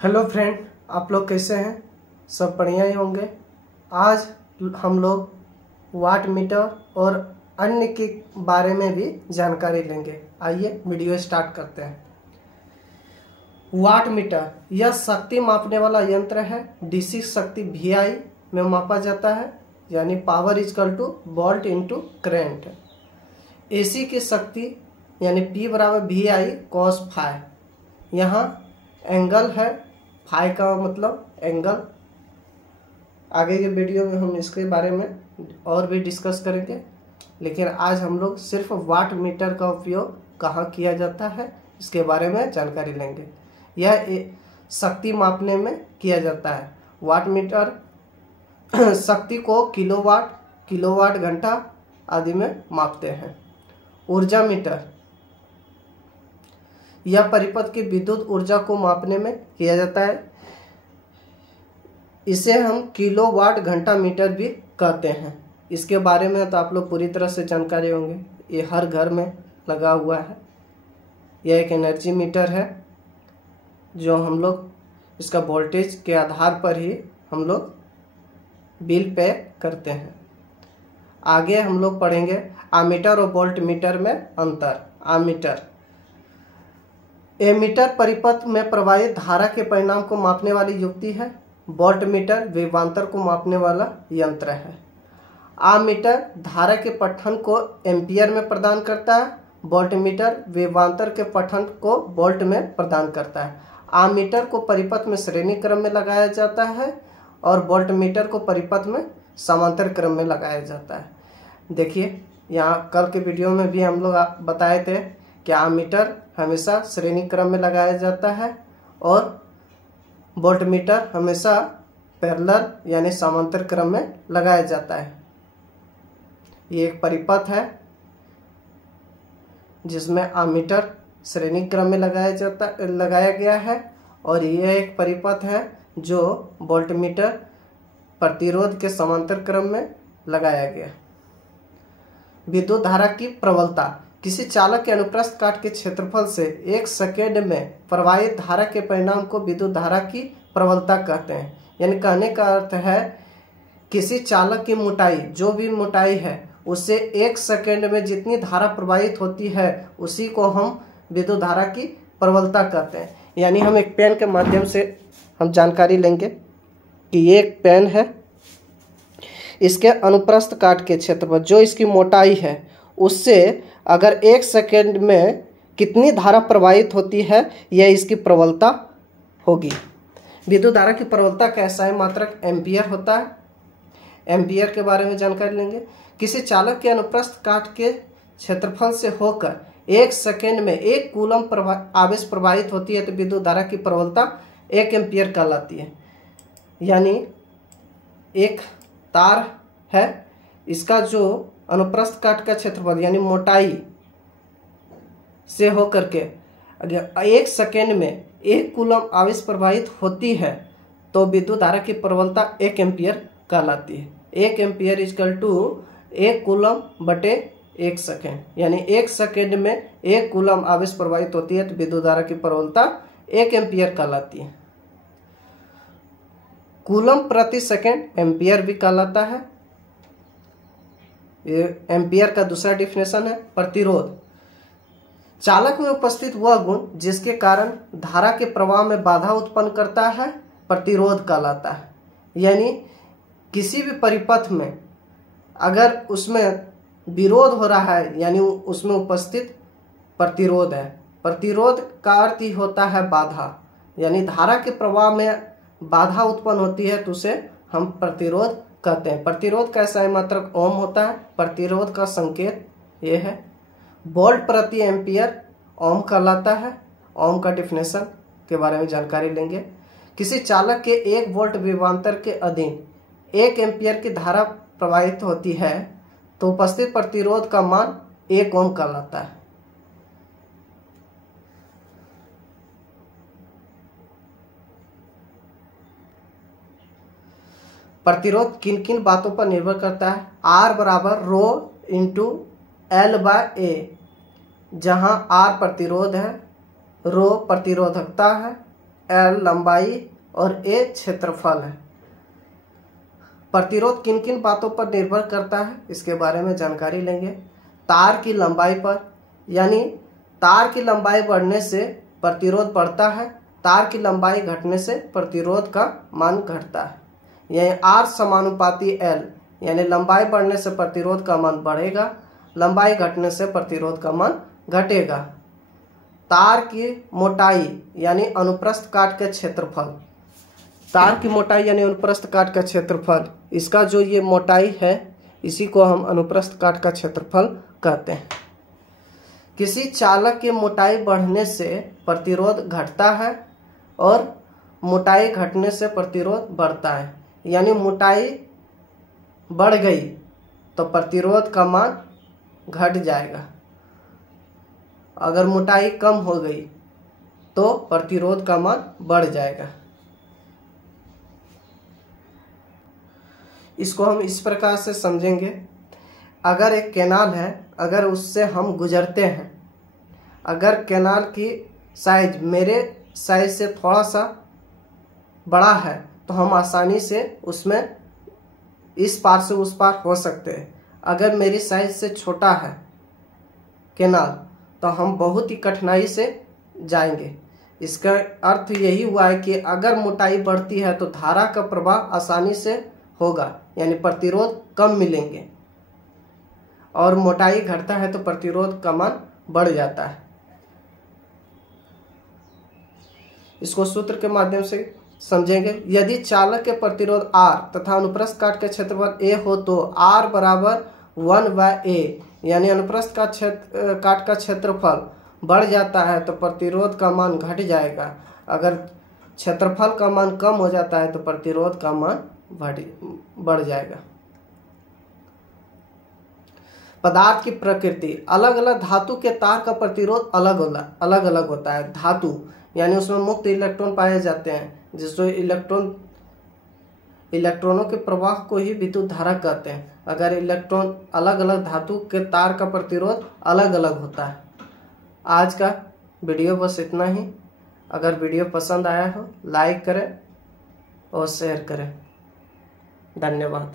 Hello friend, आप लोग कैसे हैं? सब बढ़िया ही होंगे। आज हम लोग वाट मीटर और अन्य के बारे में भी जानकारी लेंगे। आइए वीडियो स्टार्ट करते हैं। वाट मीटर यह शक्ति मापने वाला यंत्र है। डीसी शक्ति VI में मापा जाता है, यानी power is equal to volt into current. AC की शक्ति यानी P बराबर VI cos फाई। यहाँ एंगल है, फाई का मतलब एंगल। आगे के वीडियो में हम इसके बारे में और भी डिस्कस करेंगे, लेकिन आज हम लोग सिर्फ वाट मीटर का उपयोग कहाँ किया जाता है इसके बारे में जानकारी लेंगे। यह शक्ति मापने में किया जाता है। वाट मीटर शक्ति को किलोवाट घंटा आदि में मापते हैं। ऊर्जा मीटर यह परिपथ की विद्युत ऊर्जा को मापने में किया जाता है। इसे हम किलोवाट घंटा मीटर भी कहते हैं। इसके बारे में तो आप लोग पूरी तरह से जानकारी होंगे, ये हर घर में लगा हुआ है। यह एक एनर्जी मीटर है जो हम लोग इसका वोल्टेज के आधार पर ही हम लोग बिल पे करते हैं। आगे हम लोग पढ़ेंगे आमीटर और वोल्ट मीटर में अंतर। आमीटर एमीटर परिपथ में प्रवाहित धारा के परिणाम को मापने वाली युक्ति है। वोल्ट मीटर विभवांतर को मापने वाला यंत्र है। आमीटर धारा के पठन को एम्पियर में प्रदान करता है। वोल्ट मीटर विभवांतर के पठन को वोल्ट में प्रदान करता है। आमीटर को परिपथ में श्रेणी क्रम में लगाया जाता है और वोल्ट मीटर को परिपथ में समांतर क्रम में लगाया जाता है। देखिए, यहाँ कल के वीडियो में भी हम लोग बताए थे कि आमीटर हमेशा श्रेणी क्रम में लगाया जाता है और वोल्ट मीटर हमेशा पैरेलल यानी समांतर क्रम में लगाया जाता है। ये एक परिपथ है जिसमें आमीटर श्रेणी क्रम में लगाया गया है और यह एक परिपथ है जो वोल्ट मीटर प्रतिरोध के समांतर क्रम में लगाया गया। विद्युत धारा की प्रबलता किसी चालक के अनुप्रस्थ काट के क्षेत्रफल से 1 सेकेंड में प्रवाहित धारा के परिणाम को विद्युत धारा की प्रबलता कहते हैं। यानी कहने का अर्थ है किसी चालक की मोटाई, जो भी मोटाई है, उससे 1 सेकेंड में जितनी धारा प्रवाहित होती है उसी को हम विद्युत धारा की प्रबलता कहते हैं। यानी हम एक पेन के माध्यम से हम जानकारी लेंगे कि ये एक पेन है, इसके अनुप्रस्थ काट के क्षेत्रफल जो इसकी मोटाई है उससे अगर 1 सेकेंड में कितनी धारा प्रवाहित होती है, यह इसकी प्रबलता होगी। विद्युत धारा की प्रबलता का SI मात्रक एम्पियर होता है। एम्पियर के बारे में जानकारी लेंगे। किसी चालक के अनुप्रस्थ काट के क्षेत्रफल से होकर 1 सेकेंड में 1 कूलम आवेश प्रवाहित होती है तो विद्युत धारा की प्रबलता 1 एम्पियर कहलाती है। यानी एक तार है, इसका जो अनुप्रस्थ काट का क्षेत्रफल यानी मोटाई से होकर के अगर 1 सेकेंड में 1 कूलम आवेश प्रवाहित होती है तो विद्युत धारा की प्रबलता 1 एम्पियर कहलाती है। 1 एम्पियर इजकल टू 1 कूलम बटे 1 सेकेंड, यानी 1 सेकेंड में 1 कूलम आवेश प्रवाहित होती है तो विद्युत धारा की प्रबलता 1 एम्पियर कहलाती है। कूलम प्रति सेकेंड एम्पियर भी कहलाता है। ये एम्पियर का दूसरा डिफिनेशन है। प्रतिरोध चालक में उपस्थित वह गुण जिसके कारण धारा के प्रवाह में बाधा उत्पन्न करता है प्रतिरोध कहलाता है। यानी किसी भी परिपथ में अगर उसमें विरोध हो रहा है यानी उसमें उपस्थित प्रतिरोध है। प्रतिरोध का अर्थ ही होता है बाधा, यानी धारा के प्रवाह में बाधा उत्पन्न होती है तो उसे हम प्रतिरोध कहते हैं। प्रतिरोध का SI मात्रक ओम होता है। प्रतिरोध का संकेत ये है। वोल्ट प्रति एम्पियर ओम कहलाता है। ओम का डिफिनेशन के बारे में जानकारी लेंगे। किसी चालक के 1 वोल्ट विभवांतर के अधीन 1 एम्पियर की धारा प्रवाहित होती है तो उपस्थित प्रतिरोध का मान 1 ओम कहलाता है। प्रतिरोध किन किन बातों पर निर्भर करता है? R बराबर rho into L bye A, जहाँ R प्रतिरोध है, रो प्रतिरोधकता है L लंबाई और A क्षेत्रफल है। प्रतिरोध किन किन बातों पर निर्भर करता है इसके बारे में जानकारी लेंगे। तार की लंबाई पर, यानी तार की लंबाई बढ़ने से प्रतिरोध बढ़ता है, तार की लंबाई घटने से प्रतिरोध का मान घटता है। यह R समानुपाती L, यानी लंबाई बढ़ने से प्रतिरोध का मान बढ़ेगा, लंबाई घटने से प्रतिरोध का मान घटेगा। तार की मोटाई यानी अनुप्रस्थ काट के क्षेत्रफल, तार की मोटाई यानी अनुप्रस्थ काट का क्षेत्रफल, इसका जो ये मोटाई है इसी को हम अनुप्रस्थ काट का क्षेत्रफल कहते हैं। किसी चालक की मोटाई बढ़ने से प्रतिरोध घटता है और मोटाई घटने से प्रतिरोध बढ़ता है, यानी मोटाई बढ़ गई तो प्रतिरोध का मान घट जाएगा, अगर मोटाई कम हो गई तो प्रतिरोध का मान बढ़ जाएगा। इसको हम इस प्रकार से समझेंगे। अगर एक कैनाल है, अगर उससे हम गुजरते हैं, अगर कैनाल की साइज मेरे साइज से थोड़ा सा बड़ा है तो हम आसानी से उसमें इस पार से उस पार हो सकते हैं। अगर मेरी साइज से छोटा है कैनाल तो हम बहुत ही कठिनाई से जाएंगे। इसका अर्थ यही हुआ है कि अगर मोटाई बढ़ती है तो धारा का प्रवाह आसानी से होगा, यानी प्रतिरोध कम मिलेंगे, और मोटाई घटता है तो प्रतिरोध का मान बढ़ जाता है। इसको सूत्र के माध्यम से समझेंगे। यदि चालक के प्रतिरोध R तथा अनुप्रस्थ काट के क्षेत्रफल A हो तो R बराबर 1/A, यानी अनुप्रस्थ काट का क्षेत्रफल बढ़ जाता है तो प्रतिरोध का मान घट जाएगा। अगर क्षेत्रफल का मान कम हो जाता है तो प्रतिरोध का मान बढ़ जाएगा। पदार्थ की प्रकृति, अलग अलग धातु के तार का प्रतिरोध अलग अलग होता है। धातु यानी उसमें मुक्त इलेक्ट्रॉन पाए जाते हैं, जिससे इलेक्ट्रॉनों के प्रवाह को ही विद्युत धारा कहते हैं। अगर इलेक्ट्रॉन अलग अलग धातु के तार का प्रतिरोध अलग अलग होता है। आज का वीडियो बस इतना ही। अगर वीडियो पसंद आया हो लाइक करें और शेयर करें। धन्यवाद।